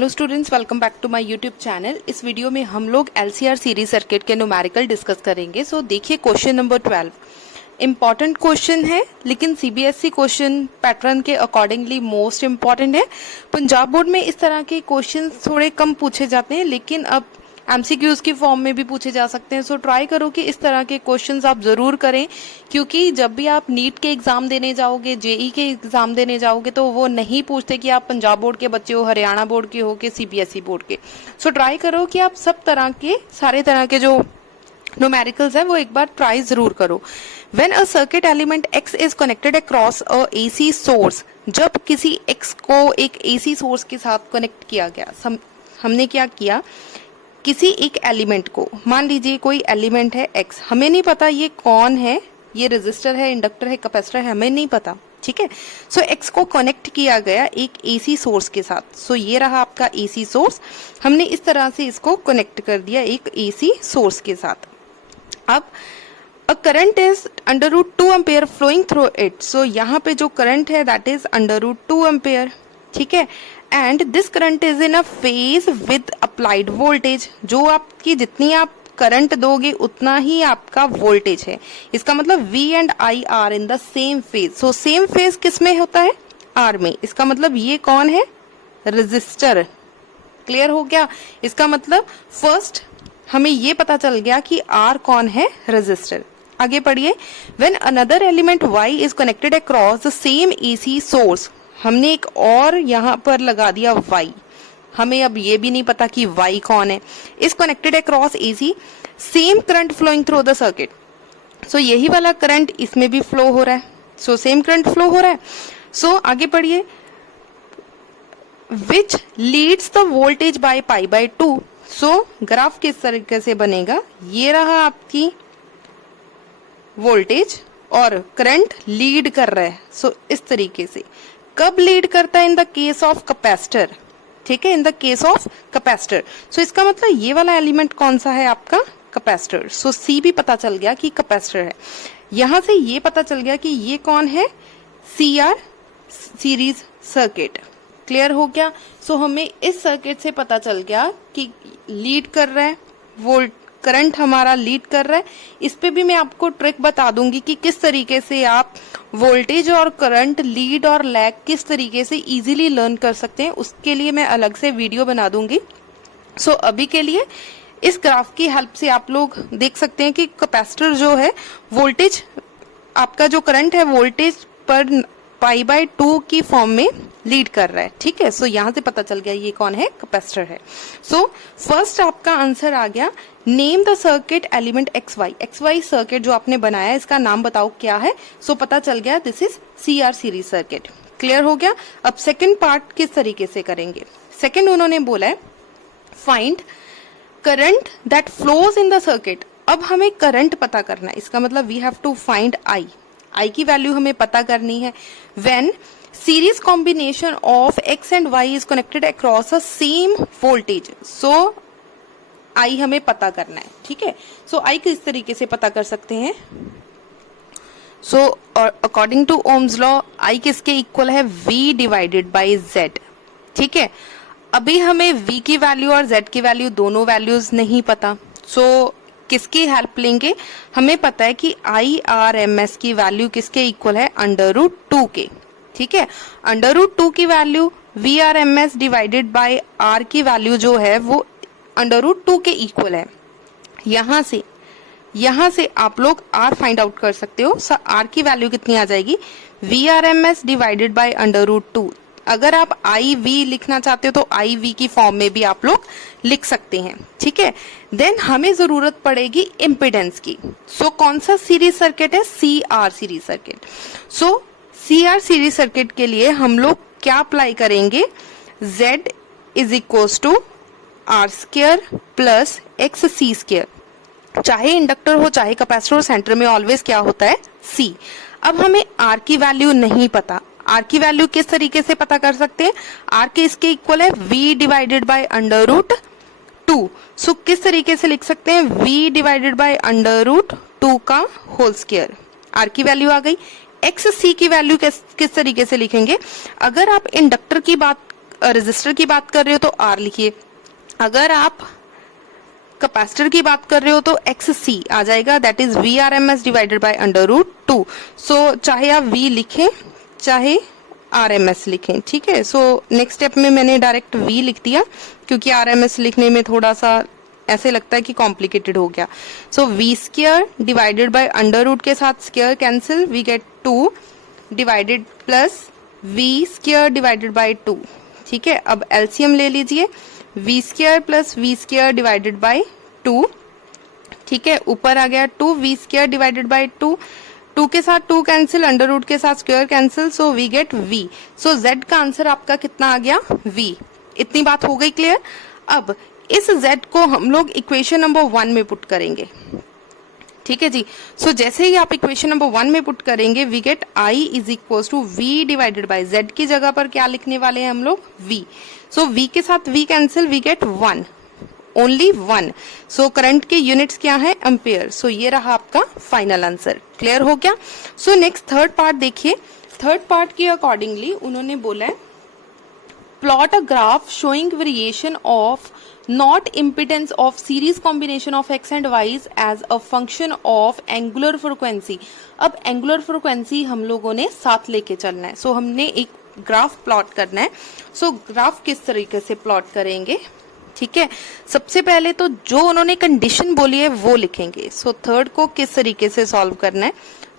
Hello students, welcome back to my YouTube channel. इस video में हम लोग एलसीआर सीरीज सर्किट के न्यूमेरिकल डिस्कस करेंगे। सो देखिए क्वेश्चन नंबर 12 इम्पॉर्टेंट क्वेश्चन है, लेकिन सीबीएसई क्वेश्चन पैटर्न के अकॉर्डिंगली मोस्ट इम्पॉर्टेंट है। पंजाब बोर्ड में इस तरह के क्वेश्चन थोड़े कम पूछे जाते हैं, लेकिन अब एमसीक्यूज की फॉर्म में भी पूछे जा सकते हैं। सो ट्राई करो कि इस तरह के क्वेश्चंस आप जरूर करें, क्योंकि जब भी आप नीट के एग्जाम देने जाओगे, जेई के एग्जाम देने जाओगे, तो वो नहीं पूछते कि आप पंजाब बोर्ड के बच्चे हो, हरियाणा बोर्ड के हो कि सीबीएसई बोर्ड के। सो ट्राई करो कि आप सब तरह के सारे तरह के जो न्यूमेरिकल्स है वो एक बार ट्राई जरूर करो। When a circuit element X is connected across a AC source, जब किसी X को एक AC सोर्स के साथ कनेक्ट किया गया, हमने क्या किया, किसी एक एलिमेंट को, मान लीजिए कोई एलिमेंट है X, हमें नहीं पता ये कौन है, ये रेजिस्टर है, इंडक्टर है, कैपेसिटर है, हमें नहीं पता, ठीक है। सो X को कनेक्ट किया गया एक AC सोर्स के साथ। सो ये रहा आपका AC सोर्स, हमने इस तरह से इसको कनेक्ट कर दिया एक AC सोर्स के साथ। अब a current is under root 2 ampere flowing through it. So यहाँ पे जो करंट है that is under root 2 ampere, ठीक है। And this current is in a phase with applied voltage. जो आपकी जितनी आप करंट दोगे उतना ही आपका वोल्टेज है। इसका मतलब V and I are in the same phase. So same phase किस में होता है? R में। इसका मतलब ये कौन है? रेजिस्टर। क्लियर हो गया? इसका मतलब फर्स्ट हमें ये पता चल गया कि R कौन है? रेजिस्टर। आगे पढ़िए। When another element Y is connected across the same AC source, हमने एक और यहाँ पर लगा दिया Y, हमें अब ये भी नहीं पता कि Y कौन है। is connected across AC, same current flowing through the circuit. So यही वाला करंट इसमें भी फ्लो हो रहा है। So same करंट फ्लो हो रहा है। So आगे पढ़िए। Which leads the voltage by pi by 2. So graph किस तरीके से बनेगा, ये रहा आपकी वोल्टेज और करंट लीड कर रहा है। सो इस तरीके से कब लीड करता है? In the case of capacitor, ठीक है, in the case of capacitor. So इसका मतलब ये वाला एलिमेंट कौन सा है? आपका कैपेसिटर। सो सी भी पता चल गया कि कैपेसिटर है। यहां से ये पता चल गया कि ये कौन है? CR series circuit. क्लियर हो गया? सो हमें इस सर्किट से पता चल गया कि लीड कर रहा है, वोल्ट करंट हमारा लीड कर रहा है। इस पे भी मैं आपको ट्रिक बता दूंगी कि किस तरीके से आप वोल्टेज और करंट लीड और लैग किस तरीके से इजीली लर्न कर सकते हैं। उसके लिए मैं अलग से वीडियो बना दूंगी। सो अभी के लिए इस ग्राफ की हेल्प से आप लोग देख सकते हैं कि कैपेसिटर जो है वोल्टेज, आपका जो करंट है वोल्टेज पर पाई बाय 2 की फॉर्म में लीड कर रहा है, ठीक है। सो यहाँ से पता चल गया ये कौन है? कैपेसिटर है। सो फर्स्ट आपका आंसर आ गया। Name the circuit element XY circuit जो आपने बनाया इसका नाम बताओ क्या है। सो पता चल गया this is CR series circuit. Clear हो गया? अब सेकंड पार्ट किस तरीके से करेंगे? सेकंड उन्होंने बोला है find current that flows in the circuit. अब हमें करंट पता करना है, इसका मतलब we have to find I की वैल्यू हमें पता करनी है। When series combination of X and Y is connected across a same voltage, so I हमें पता करना है, ठीक है। So I किस तरीके से पता कर सकते हैं? So according to Ohm's law, I किसके इक्वल है? V divided by Z, ठीक है। अभी हमें V की वैल्यू और Z की वैल्यू दोनों वैल्यूज नहीं पता। So किसकी हेल्प लेंगे? हमें पता है कि IRMS की वैल्यू किसके इक्वल है? अंडर रूट 2 के, ठीक है। अंडर रूट 2 की value VRMS divided bye R की वैल्यू जो है वो अंडर रूट 2 के इक्वल है। यहां से आप लोग R फाइंड आउट कर सकते हो। R की वैल्यू कितनी आ जाएगी? VRMS divided by under root 2। अगर आप IV लिखना चाहते हो तो IV की फॉर्म में भी आप लोग लिख सकते हैं, ठीक है। देन हमें जरूरत पड़ेगी इम्पिडेंस की। सो कौन सा सीरीज सर्किट है? CR series circuit. So CR series circuit के लिए हम लोग क्या अप्लाई करेंगे? Z is equal to R² plus XC²। चाहे इंडक्टर हो चाहे कैपेसिटर हो, सेंटर में ऑलवेज क्या होता है? C। अब हमें R की वैल्यू नहीं पता। R की वैल्यू किस तरीके से पता कर सकते हैं? R के इसके इक्वल है V divided by under root 2। So किस तरीके से लिख सकते हैं? V divided by under root 2 का होल स्क्वायर। R की वैल्यू आ गई। XC की वैल्यू किस तरीके से लिखेंगे? अगर आप इंडक्टर की बात रेजिस्टर की बात कर रहे हो तो R लिखिए, अगर आप कैपेसिटर की बात कर रहे हो तो XC आ जाएगा, that is VRMS divided by √2। सो चाहे आप V लिखें चाहे RMS लिखें, ठीक है। सो नेक्स्ट स्टेप में मैंने डायरेक्ट V लिख दिया क्योंकि RMS लिखने में थोड़ा सा ऐसे लगता है कि कॉम्प्लिकेटेड हो गया। So V square divided by √, के साथ square cancel, we get 2 divided plus V square divided by 2, ठीक है। अब एलसीएम ले लीजिए, V square plus V square divided by 2, ठीक है। ऊपर आ गया 2 V स्क्वायर डिवाइडेड बाय 2, 2 के साथ 2 कैंसिल, √ के साथ square cancel, so we get V। So Z का आंसर आपका कितना आ गया? V। इतनी बात हो गई क्लियर। अब इस Z को हम लोग इक्वेशन नंबर 1 में पुट करेंगे, ठीक है जी। सो जैसे ही आप इक्वेशन नंबर 1 में पुट करेंगे, we get I is equal to V divided by Z की जगह पर क्या लिखने वाले हैं हम लोग? V। सो V के साथ V cancel, we get 1, only 1। So current के यूनिट्स क्या है? एम्पियर। सो ये रहा आपका फाइनल आंसर। क्लियर हो गया। सो नेक्स्ट थर्ड पार्ट देखिए। थर्ड पार्ट के अकॉर्डिंगली उन्होंने बोला है plot a graph showing variation of not impedance of series combination of x and y's as a function of angular frequency। अब angular frequency हम लोगों ने साथ लेके चलना है। सो हमने एक ग्राफ प्लॉट करना है। सो ग्राफ किस तरीके से प्लॉट करेंगे, ठीक है। सबसे पहले तो जो उन्होंने कंडीशन बोली है वो लिखेंगे। सो थर्ड को किस तरीके से सॉल्व करना है,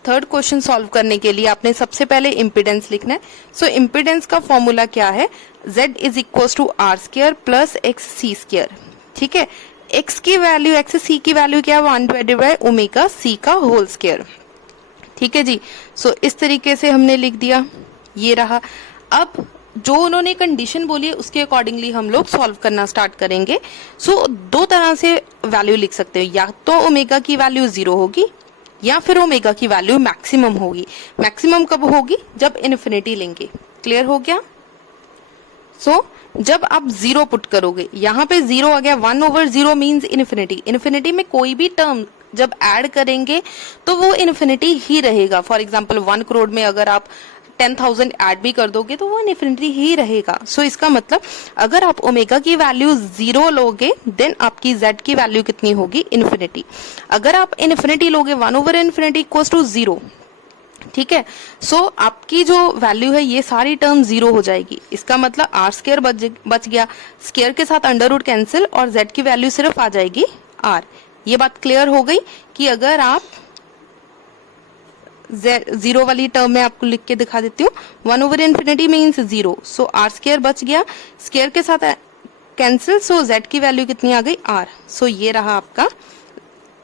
थर्ड क्वेश्चन सॉल्व करने के लिए आपने सबसे पहले इम्पीडेंस लिखना है। सो इम्पीडेंस का फॉर्मूला क्या है? Z is equal to R square plus XC square, ठीक है। X की वैल्यू, XC की वैल्यू क्या है? 1 डिवाइडेड बाय ओमेगा C का होल स्क्वायर, ठीक है जी। सो इस तरीके से हमने लिख दिया, ये रहा। अब जो उन्होंने कंडीशन बोली है उसके अकॉर्डिंगली हम लोग सॉल्व करना स्टार्ट करेंगे। सो दो तरह से वैल्यू लिख सकते हो, या तो ओमेगा की वैल्यू 0 होगी या फिर ओमेगा की वैल्यू मैक्सिमम होगी। मैक्सिमम कब होगी? जब इन्फिनिटी लेंगे। क्लियर हो गया। सो जब आप 0 पुट करोगे, यहाँ पे 0 आ गया, 1/0 मीन्स इन्फिनिटी। इन्फिनिटी में कोई भी टर्म जब ऐड करेंगे तो वो इन्फिनिटी ही रहेगा। फॉर एग्जाम्पल 1 करोड़ में अगर आप 10,000 ऐड भी कर दोगे तो वो इन्फिनिटी ही रहेगा। सो इसका मतलब अगर आप ओमेगा की वैल्यू 0 लोगे देन आपकी Z की वैल्यू कितनी होगी? इन्फिनिटी। अगर आप इन्फिनिटी लोगे 1/∞ इक्वल्स टू 0, ठीक है। सो आपकी जो वैल्यू है ये सारी टर्म 0 हो जाएगी। इसका मतलब R स्क्वायर बच गया, स्क्वायर के साथ √ कैंसिल और Z की वैल्यू सिर्फ आ जाएगी R। ये बात क्लियर हो गई कि अगर आप 0 वाली टर्म में आपको लिख के दिखा देती हूँ, 1/∞ मीन्स 0। सो R स्क्वायर बच गया, स्क्वायर के साथ कैंसिल, सो Z की वैल्यू कितनी आ गई? R। सो ये रहा आपका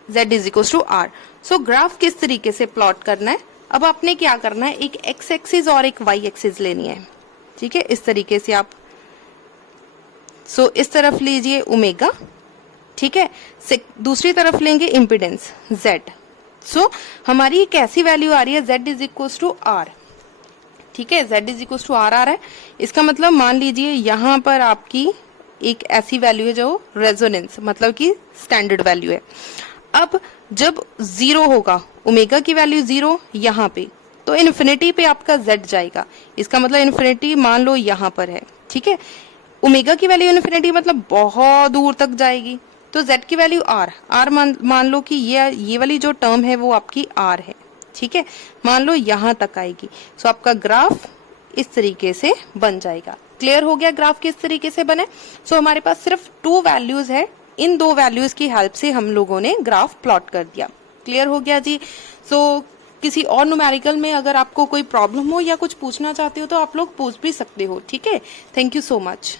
Z is equal to R। So graph किस तरीके से प्लॉट करना है? अब आपने क्या करना है, एक x एक्सिस और एक y एक्सिस लेनी है, ठीक है। इस तरीके से आप सो इस तरफ लीजिए ओमेगा, ठीक है। दूसरी तरफ लेंगे इम्पीडेंस Z। सो हमारी एक ऐसी वैल्यू आ रही है Z is equal to R, ठीक है। Z is equal to R आ रहा है। इसका मतलब मान लीजिए यहाँ पर आपकी एक ऐसी वैल्यू है जो रेजोनेंस मतलब कि स्टैंडर्ड वैल्यू है। अब जब 0 होगा, ओमेगा की वैल्यू 0 यहाँ पे, तो इन्फिनिटी पे आपका Z जाएगा। इसका मतलब इन्फिनिटी मान लो यहाँ पर है, ठीक है। ओमेगा की वैल्यू इन्फिनिटी मतलब बहुत दूर तक जाएगी, तो Z की वैल्यू R मान लो कि ये वाली जो टर्म है वो आपकी R है, ठीक है। मान लो यहाँ तक आएगी। सो आपका ग्राफ इस तरीके से बन जाएगा। क्लियर हो गया ग्राफ किस तरीके से बने। सो हमारे पास सिर्फ 2 वैल्यूज है, इन 2 वैल्यूज की हेल्प से हम लोगों ने ग्राफ प्लॉट कर दिया। क्लियर हो गया जी। सो किसी और न्यूमेरिकल में अगर आपको कोई प्रॉब्लम हो या कुछ पूछना चाहते हो तो आप लोग पूछ भी सकते हो, ठीक है। Thank you so much.